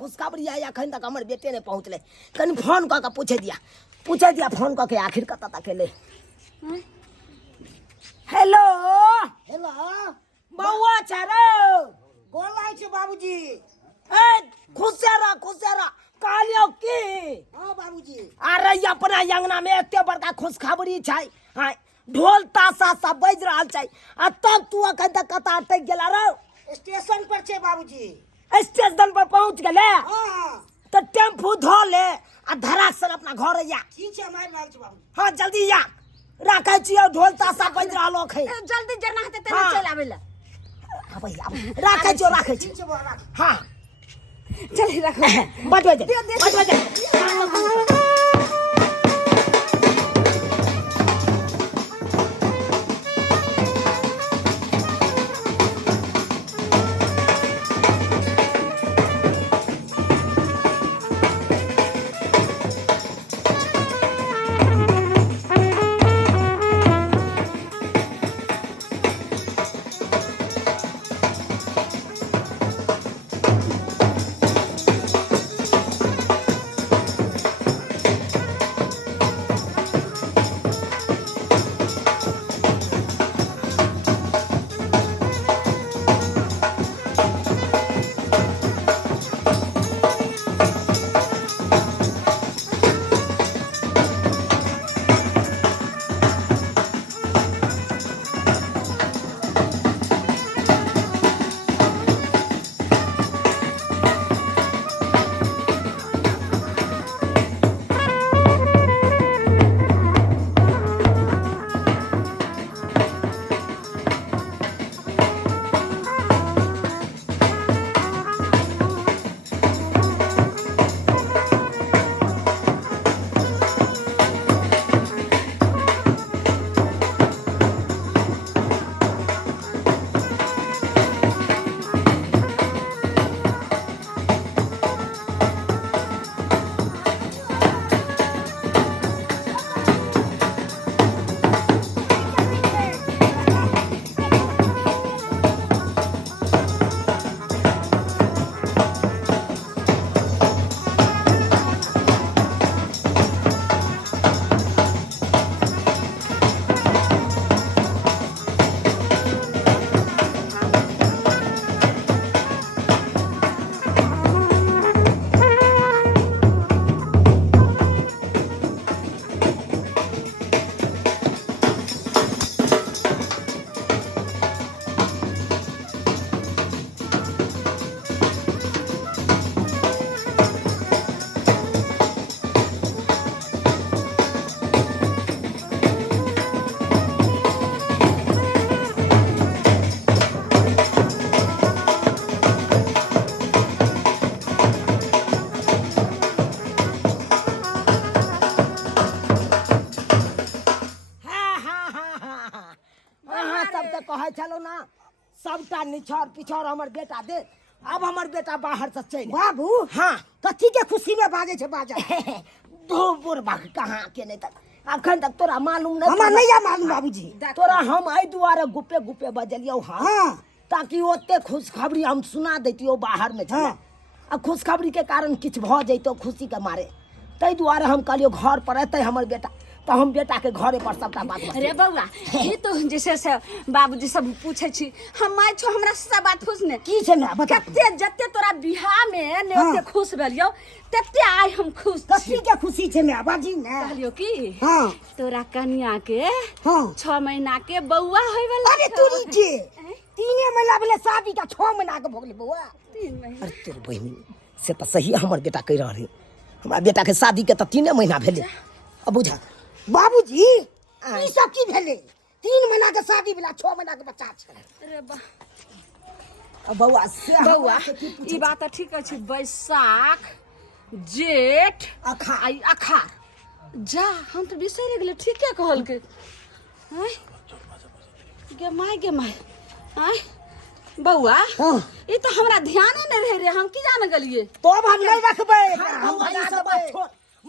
खुशखबरी आई अखन तक हमर बेटे ने पहुँचले कनी फोन कऽ के पूछे दिया फोन कऽ के आखिर कतऽ तक एलै हेलो हेलो बौआ चारो गोर लागै छै बाबूजी। ए खुशेरा कहलियो की हाँ बाबूजी। अरे अपना अंगना में एते बड़का खुशखबरी छै हां ढोल ताशा सब बज रहल छै आ तब तू अखन तक कतऽ अटक गेला रो स्टेशन पर छै बाबूजी। स्टेशन पर पहुंच गेले हाँ तो टेम्पू धो ले आ धड़ाक सन अपना घर या ठीक छै हम आबि रहल छी बाबूजी। हाँ जल्दी या राखै छियो ढोल ताशा बज रहलो है जल्दी जना हेतै तेना हाँ। चल आबै ले आबै राखै छियो ठीक छै बौआ राख। हाँ चल रख बजबै कहै छलो ना सबटा निछड़ पिछड़ हमर बेटा दे अब हमर बेटा बाहर से चल बाबू हाँ कथी के खुशी में बाजे छै बाजा। धूपुर बाग कहाँ के नहीं तक अखन तक तोरा मालूम नहीं हमरा नहीं है मालूम बाबूजी। तोरा हम आई दुआरे गुपे गुपे बजलियो हाँ हाँ ताकि ओते खुशखबरी हम सुना देतियो बाहर में हाँ। आ खुशखबरी के कारण किछ भ जइतो खुशी के मारे तै दुआरे हम कहलियो घर पर एतै हमर बेटा तो हम बेटा के घरे पर सबटा बात अरे बउआ ये तो जैसे से बाबूजी सब पूछे छी हम माय छो हमरा सब बात पूछने की छै ना बता। कते जते तोरा बियाह में ने ओते खुश भेलियो तते आइ हम खुश कथी के खुशी छै ना बाजी ना। कहलियो की हाँ तोरा कन्या के हाँ 6 महीना के बउआ होय वाला अरे तूरी के 3 महीना भेले शादी का 6 महीना के भोगले बउआ। 3 महीना अरे तोर बहिनी से तो सही हमर बेटा कह रहे हमरा बेटा के शादी के तो 3 महीना भेले अब बुझा बाबूजी ई सब की भेले 3 महीना के शादी भेला 6 महीना के बच्चा छै। अरे बउआ से बउआ ई बात ठीक अछि बैसाख जेठ अखार जा हम तो बिसर गेले ठीके कहल के हैं गे माय हैं बउआ हाँ। ई तो हमरा ध्याने नहीं रहे रे हम की जान गलिए तो अब हम नहीं रखबै हम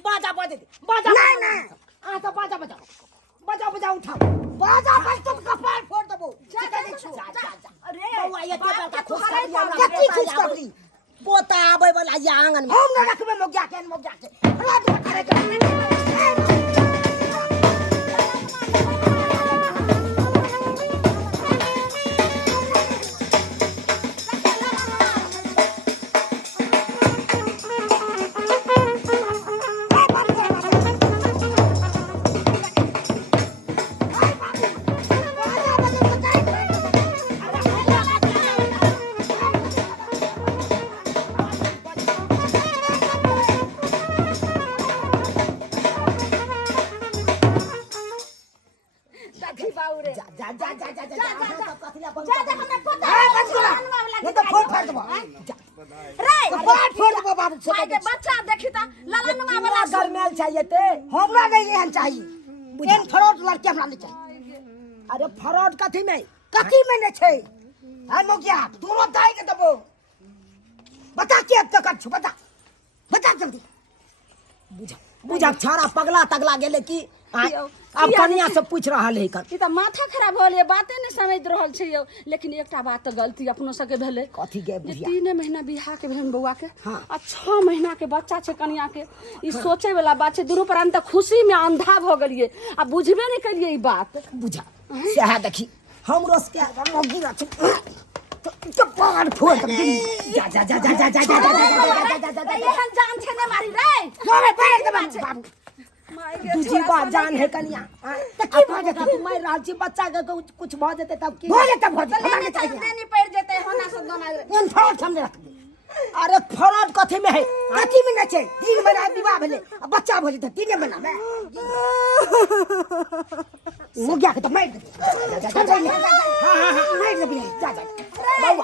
बाजा बजे बाजा नहीं नहीं आ तो बाजा बजा उठाओ बाजा बज तुम कपाल फोड़ देबो। जा अरे बउआ ये बउआ, ये बात तो के खुश तोहरे खबरी हमरा कथी खुशखबरी पोता आबै वाला ये आंगन में। हम न रखबे मोगिया के राज बता के देखी बाऊ रे जा जा जा जा जा जा ये तो फोड़ फाड़ देबो रे तो फोड़ देबो बाबू से माय के बच्चा देखी त ललनमा वाला घर में चाहिए ते। हमरा नहीं एहन चाहिए एन फ्रॉड लड़के हमरा नहीं चाहिए अरे फ्रॉड कथी में? कथी में नहीं छै हाय मोगिया दोनों दाई के देबो बता के अब तक छु बता जल्दी बुझा छाड़ा पगला तगला गेले की आय, अब किया कनिया से पूछ रहा है कर ई त माथा खराब होल ये बाते नहीं समझ रहल छै यौ। लेकिन एकटा बात त गलती अपनो सके भेले कथी के जे बुझिया 3 महीना बियाह के भेलन बौआ के हाँ। आ 6 महीना के बच्चा छै कनिया के। ई सोचे वाला बात छै। दुनू प्राणी त खुशी में अंधा भ गेलिए आ बुझबे नहीं करिए ई बात। बुझा सह देखी हम रोस के मोगी रख तो पार फोड़ जा जा जा जा जा जा जा जा एहन जान छै ने मारी रे अरे पैर दे बाबू माय के तुझी बात जान है कनिया तो की भ जेतै तू मैं राजी बच्चा के कुछ भ जेते तब की भ जेतै हमरा नहीं चाहिए देनी पड़ जेते होना से दोना एन फ्रॉड समझ रख दे अरे फ्रॉड कथी में है? कथी में नहीं छै 3 महीना विवाह भेले आ बच्चा भ जेतै 3 महीना में मोगिया के तो मार दे हां मार दे जा जा बाबा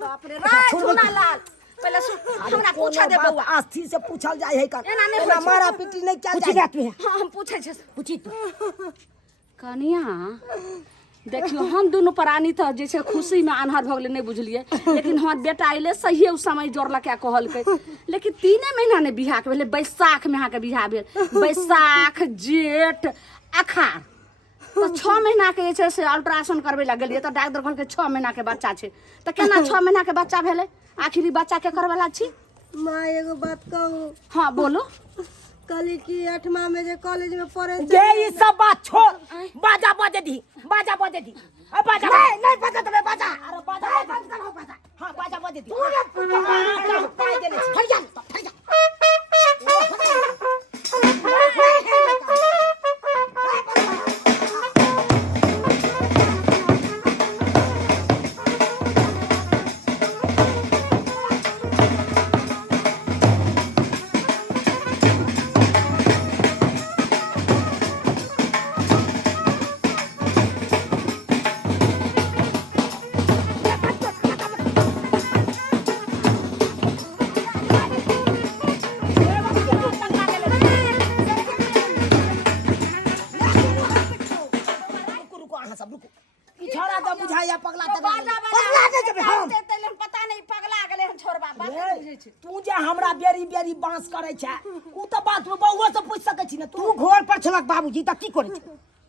बाप रे रे सुना लाल पहले हमरा पूछा दे बौआ आस्थी से पूछल जाय है कर एना नहीं एना होय छै। मारा पीटी नहीं चल पूछी जाय। जात में हां हम पूछे छै पूछी तू कनिया देखियो हम दोनों प्राणी त जे छै खुशी में आन्हर भ गेले नहीं बुझलिए। लेकिन हमर बेटा आइले सही उस समय जोड़ला के कहलकै। लेकिन 3 महीना ने बियाह के भेले बैसाख में अहाँ के बियाह भेल बैसाख जेठ अखाड़ तो 6 महीना के जे छै से अल्ट्रासाउंड करबे ला गेलिए तो डॉक्टर कहलकै 6 महीना के बच्चा छै। तो केना 6 महीना के बच्चा भेले आखिरी बच्चा के करवाला छी? माँ एगो बात कहूँ हाँ बोलो। कल की 8वां में जे कॉलेज में पढ़े ये ये सब बात छोड़ बाजा बजे दी अब बाजा नहीं बता तुम्हें बता अरे बाजा बंद करो बता हां बाजा बजे दी फट जा छोड़ा तो बुझाया पगला पगला दे जब हम पता नहीं पगला गेले हम छोड़बा बात नहीं बुझै छै। तू जे हमरा बेरी बेरी बांस करे छै उ तो बात बहुओ से पूछ सकै छी ना तू घोर पर छलक बाबूजी त की करे छै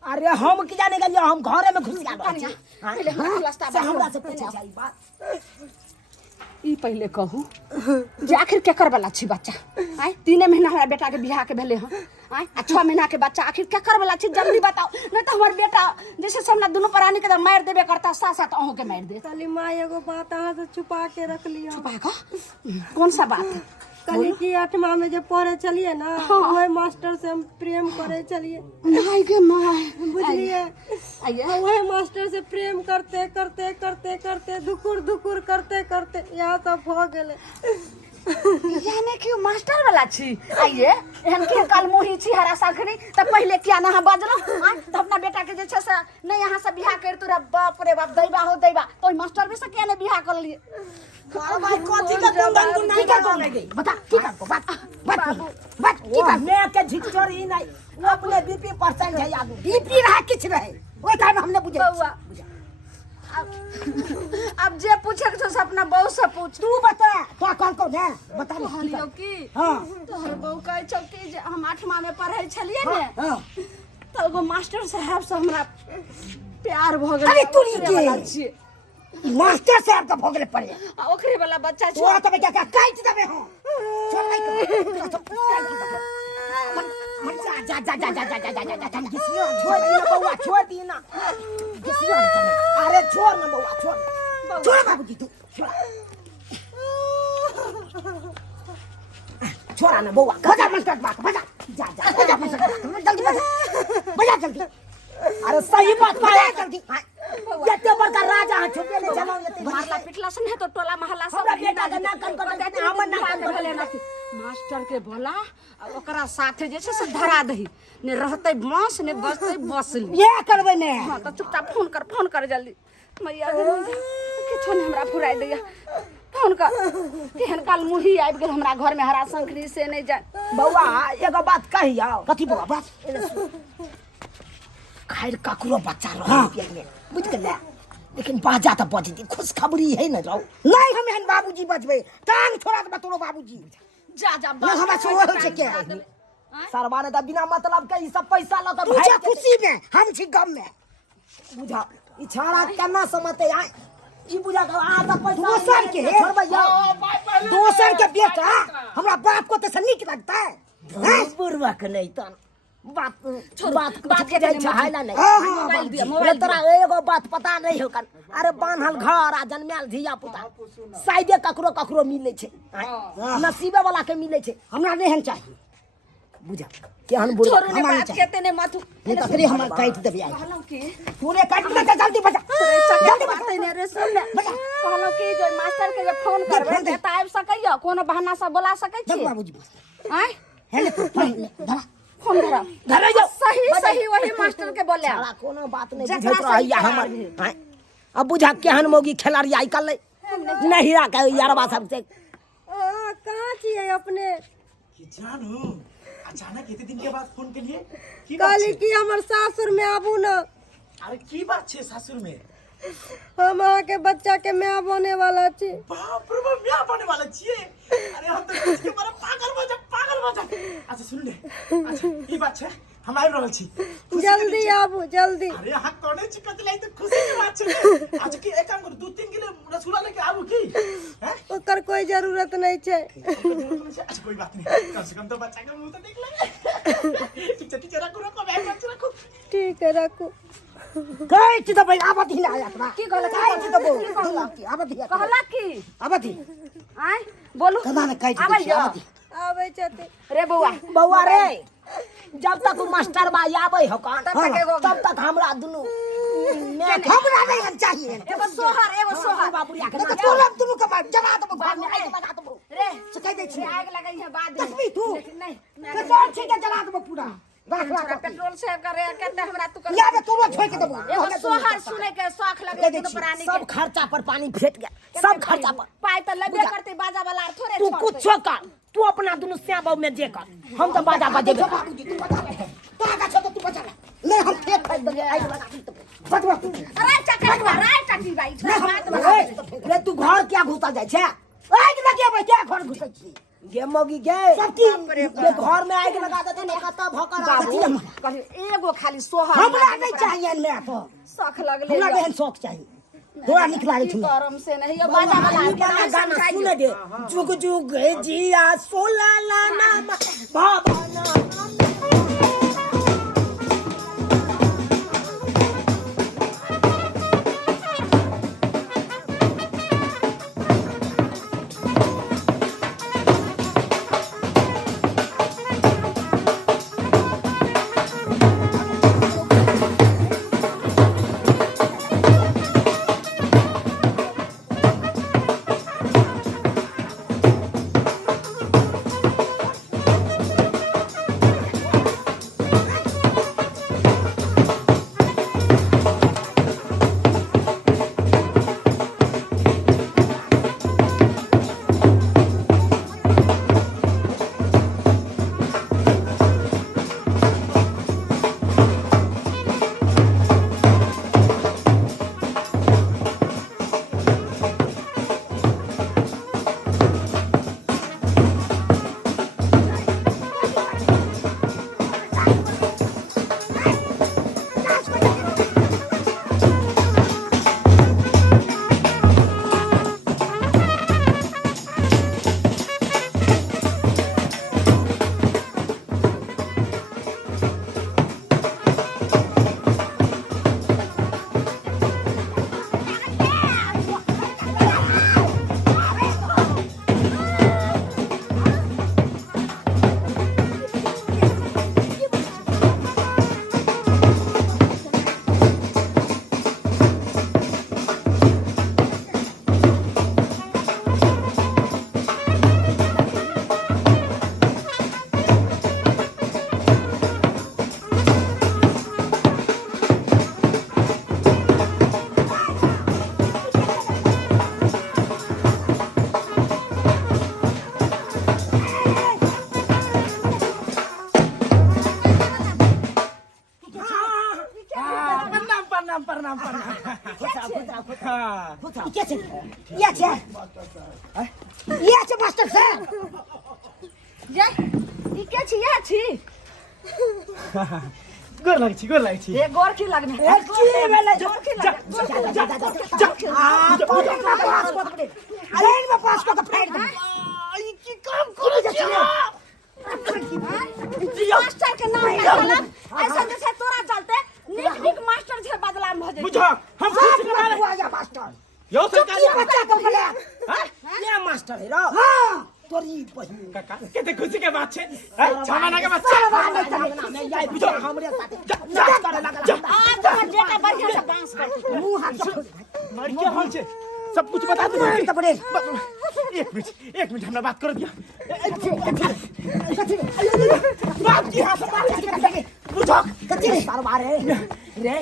अरे हम की जाने गेलियो हम घरे में घुस गेल छी पहले हमरा रास्ता से हमरा से पूछे छै ई बात ई पहले कहू जे आखिर केकर वाला छी बच्चा आय 3 महीना हमरा बेटा के बियाह के भेले हन आय आ 6 महीना के बच्चा आखिर केकर वाला छी जल्दी बताओ नहीं तो हमर बेटा जैसे से हमरा दोनों प्राणी के तो मार देबे करता साथ साथ अहू के मार दे। कल माँ एगो बात अहाँ से छुपा के रख लिया छुपा का कौन सा बात? कल की 8वां में जे पढ़े चलिए ना वही मास्टर से हम प्रेम करे चलिए नहीं गे माय बुझलिए आइए वही मास्टर से प्रेम करते करते करते करते धुकुर धुकुर करते करते यहाँ सब हो गेले यानी कि मास्टर वाला छी आइए एहन के काल मुही छी हरा सखरी त पहले किया ना बजलो त अपना बेटा के जे छै से नहीं यहाँ से बियाह कर तोरा बाप रे बाप दैबा हो दैबा तो मास्टर भी से किया ने बियाह कर लिए भाई कथी के कुंदन को नहीं कर लगे बता की करबो बात की कर मैं के झिकझोर ही नहीं वो अपने बीपी परसेंट है आदमी बीपी रहा किछ रहे ओइ टाइम हमने बुझे बउआ अब जे पूछे के छै अपना बहू से पूछ तू बता क्या कल को ना बता की कहलियो कर की हां तोहर बहू कहै छौ कि जे हम 8वां में पढ़ै छलिए ने हां तो एगो मास्टर साहब से हमरा प्यार भ गेल अरे तू ई के? मास्टर साहब का भोगले पड़े ओकरे वाला बच्चा तो तो क्या क्या काट दबे हो छोड़ नहीं मन जा जा जा जा जा जा जा जा किसियो छोड़ दी ना बउआ, छोड़ दी ना। किसियो अरे छोड़ ना बउआ, छोड़। छोड़ बाबूजी तू छोड़ा ना बउआ। बजा मास्टर बात बजा जा जा। बजा मास्टर जल्दी बजा जल्दी अरे सही बात बजा है। जल्दी यते बड़का राजा है, छुपे ले चलाओ यते। मारला पिटला से नहीं तो टोला महल्ला सब हमरा बेटा के ना कर देते, हमर ना कर देते। मास्टर के बोला और ओकरा साथे जे छै से धरा दही ने रहते बांस ने बजते बसली। ये करबे ने हां तो चुपचाप फोन कर जल्दी मैया किछो ने हमरा फुराई दैया फोन कर केहन काल मुही आबि गेल हमरा घर में हरा शंकरी से नहीं जाए। बउआ एगो बात कहियो। कथी बउआ बस खैर ककरो बच्चा रह में बुझ गेलै, लेकिन बाजा त बज दी, खुशखबरी है न रहो। नहीं हम एहन बाबूजी बजबे टांग छोड़ा के तोरो बाबूजी जा ये हमरा से हो छै के सरवा ने त बिना मतलब के ई सब पैसा ल त तू जा खुशी में हम छी गम में बुझा ई छाड़ा केना समते आ ई बुझा के आ त पैसा दोसर के छोड़बैया। दोसर के बेटा हमरा बाप को तो नीक लगता है हैं? बुरवा के नहीं तन बात बात बात के जाय नहीं छै है ना नहीं। हाँ, मोबाइल दिया मोबाइल तोरा एगो बात पता नहीं हो कन। अरे बान्हल घर आ जन्मल धिया पुता शायदे ककरो ककरो मिले छै, नसीबे वाला के मिले छै। हमरा नहीं चाहिए बुझा केहन बुढ़ा छोरू ने हमारे बात चाहिए। कहते ने माथू नहीं तो फिर हम काट देबे आई कहलो कि तूने काट दे जल्दी बजा जल्दी बात ने रे सुन ले कहलो कि जो मास्टर के जे फोन करबे फोन दे। त आबि सकैया कोनो बहाना से बोला सकै देख छी बाबूजी हैं हेले धरा फोन करा धरे जाओ। सही सही वही मास्टर के बोले साला कोनो बात नहीं जकरा बुझत सही रहैया करार हमर है। हैं? अब बुझा केहन मोगी खिलाड़ी आई कल नहीं के यारबा सब से कहाँ छिए अपने कि जानू अचानक इतने दिन के बाद फोन के लिए की बात कहली छे? कि हमर सासुर में आबू न अरे की बात छे सासुर में? हम अहाँ के बच्चा के माँ बने वाला छी। बाप रे बाप क्या बने वाला छिए? अरे हम तो इसके बारे पागल मजा अच्छा सुन ले अच्छा ई बात छे हम आइब रहल छी जल्दी आबू जल्दी। अरे हां कोने चिकत लाई तो खुशी के बात छे आज की एक काम कर 2-3 किलो रसगुल्ला लेके आबू की हैं ओकर कोई जरूरत नहीं छै। अच्छा कोई बात नहीं कम से कम तो बच्चा का मुंह तो देख ले ठीक है रखो मैं रखो ठीक है रखू। काट देबे आबत ही ना आया तोरा की कहला काट देबो आबत ही कहला की आबत ही आय बोलू कदा ने काट आबै दे जा। आबत ही आबै छथि रे बौआ बउआ रे जब तक मास्टर बा आबै हो कान तब तक एगो तब तक हमरा दुनु हमरा नहीं हम चाहिए एगो सोहर बाबूया के तो तोरा तुनु के बाद जमा देबो बाद में आइ बजा देबो। रे सिखाई दे छी आग लगई है बाद में देखबी तू नहीं के जोर छी के जला देबो पूरा राख छोरा राख पेट्रोल से करे कहते हमरा तू कर या बे तोरो छोड़ के देबो एगो सोहर सुने के शौक लगे दे दुनु छी। प्राणी सब के खर्चा पर पानी फेट गया, सब खर्चा पर। पाई तो लेबे करते बाजा वाला और थोड़े तू छोड़ते। कुछो कर, तू अपना दुनु श्याम में जे कर, हम तो बाजा बजेबे। बाबूजी तू बचा ले तोरा का छोड़ तू बचा ले ले हम खेत फेंक देंगे आई लगा दी तो बचवा तू अरे चाची भाई बात बता रे तू घर क्या घुसा जाय छे? आग लगे भाई क्या घर घुसै छी गे मोगी गे सब की ये घर में आग लगा देते न कत भकर बाबू कहली एगो खाली सोहर हमरा नहीं चाहिए ले तो शौक लगले हमरा बहन शौक चाहिए तोरा निक लागे छी करम से नहीं ये बाजा वाला गाना गाना सुन दे। जुग जुग जिया सोला लाना बाबा ना प्रणाम प्रणाम प्रणाम हाँ के छै ये छै मास्टर साहब ये ई के छी या छी गोर लागै छी गोर लागै छी ए गोर की लगने ए की भेलै गोर की लगने अरे में पास को फाड़ दे ई की काम करै छी मास्टर के नाम निकालब ऐसा जैसे तोरा चलते नीक नीक मास्टर जे बदला में भ जाए बुझो हम कुछ के मारे हुआ या मास्टर यो सरकार ये बच्चा को फले हां ये मास्टर है रो हां तोरी बहिन काका केते खुशी के बात छे छमाना के बच्चा नहीं जाए बुझो हमरे साथे करे लगा आ तो जेटा बढ़िया से डांस करती मुंह हाथ लड़कियां होल छे सब कुछ बता दे तो पड़े एक मिनट हमरा बात कर दिया बात की हां से बात बुझो कथी सरवार है रे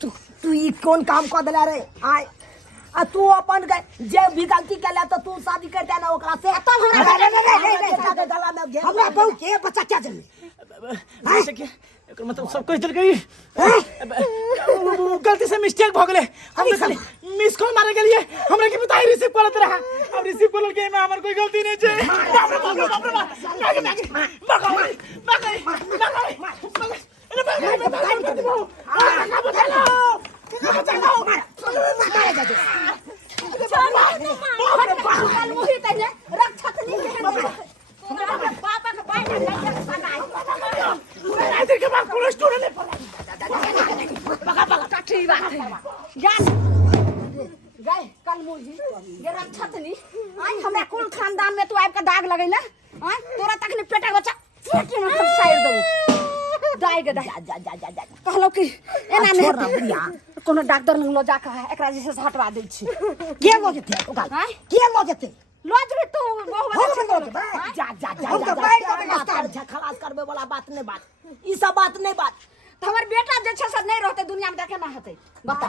तू ई कोन काम क देला रे आय आ तू अपन जे भी गलती केला तो तू शादी करते ना ओकरा से तब हमरा बेटा के गला में घेर हमरा बहू के बच्चा क्या जल्दी ऐसे के एकर मतलब सब कह दिल गई गलती से मिस्टेक भ गेले हम खाली मिस कॉल मारे गेलिए हमरा के बताई रिसीव करत रहा अब रिसीव करल के में हमर कोई गलती नहीं छे कल मुही तने रक्षत नहीं के पापा के पाई नहीं सगाई के बाद पुलिस स्टोर ने ठीक बात है ज्ञान गए कल मुही ये रक्षत नहीं आई हमरा कुल खानदान में तू आब के दाग लगै ना आई तोरा तक ने पेटा बच्चा पेट में हम साइड दो दाई के दाई जा कहलो कि एना नहीं बुढ़िया कोनो डॉक्टर लग लो जाके एकरा जैसे से हटवा दै छी के लो जेते ओकाल के लो जेते लॉज भी तू बहुत हम अच्छा लो जेते जा हम तो बैठ के व्यवस्था अच्छा खलास करबे वाला बात नहीं बात ई सब बात नहीं बात तो हमर बेटा जे छै से नहीं रहते दुनिया में देखे ना हेतै बता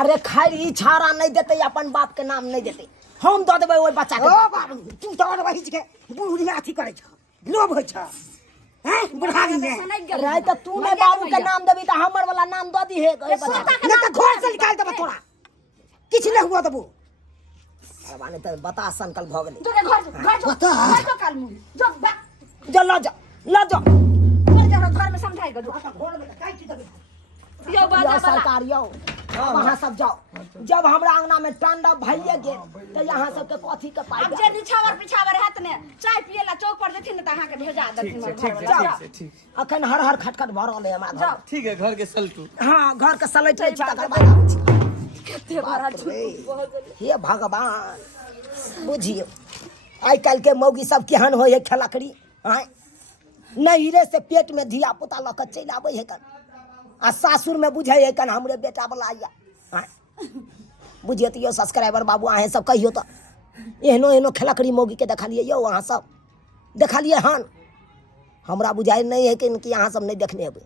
अरे खैर ई छाड़ा नहीं देते अपन बाप के नाम नहीं देते हम दे देबे ओई बच्चा ओ के बाबू तू तो वही के बूढ़ में अथी करे छ लोभ होय छ हैं बुढ़ारी में रहे तो तू ने बाबू के नाम देबी तो हमर वाला नाम दे दी है ओई बच्चा के। नहीं तो घर से निकाल दे तोरा किछ नहीं हुआ दबू अरे माने तो बता संकल्प भ गेलै जो घर जो बता। जो कल मुही जो बा जो ला जा तोर जरा घर में समझाएगा जो यो यो बाजा वाला सरकार यो वहाँ सब जाओ जब हमरा अंगना में टांडा भइए गेल तो यहाँ सब के कथी के पाई अब जे निछावर पिछावर हैत ने चाय पिएला चौक पर जेथिन त अहाँ के भेजा देथिन ठीक अखन हर खटखट भरल है हमरा घर ठीक है घर के सलटू हाँ घर के सलैट रहे छी तकर बाद आबै छी केते बड़ा झूठ हे भगवान बुझियो आइ काल्हि के मौगी सब केहन होइ है खेलकड़ी आय नहिरे से पेट में धिया पुता लऽ के चलि आबै है कन आ सासुर में बुझे है कन हमरे बेटा वाला या आय बुझिए तो यो सब्सक्राइबर बाबू अहें सब कहियो तो एहनो खेलकड़ी मौगी के देखलिए यो अहाँ सब देखलिए हन हमरा बुझाइ नहीं है कि अहाँ सब नहीं देखने हेबै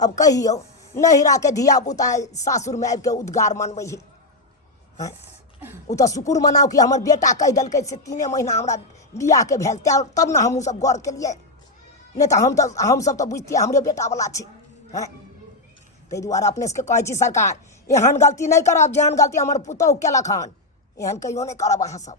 अब कहियो नहिरा के धिया पुता सासुर में आबि के उद्गार मनबै है हैं? उ तो शुक्र मनाओ कि हमर बेटा कह दिलकै से 3 महीना हमरा बियाह के भेल तब न हमहूँ सब गौर केलिए नहीं तो हम सब तो बुझतिए हमरे बेटा वाला छै हैं ताहि दुआरे अपने सबके कहै छी सरकार एहन गलती नहीं करब जेहन गलती हमर पुतहु केलक हन एहन कहियो नहीं करब अहाँ सब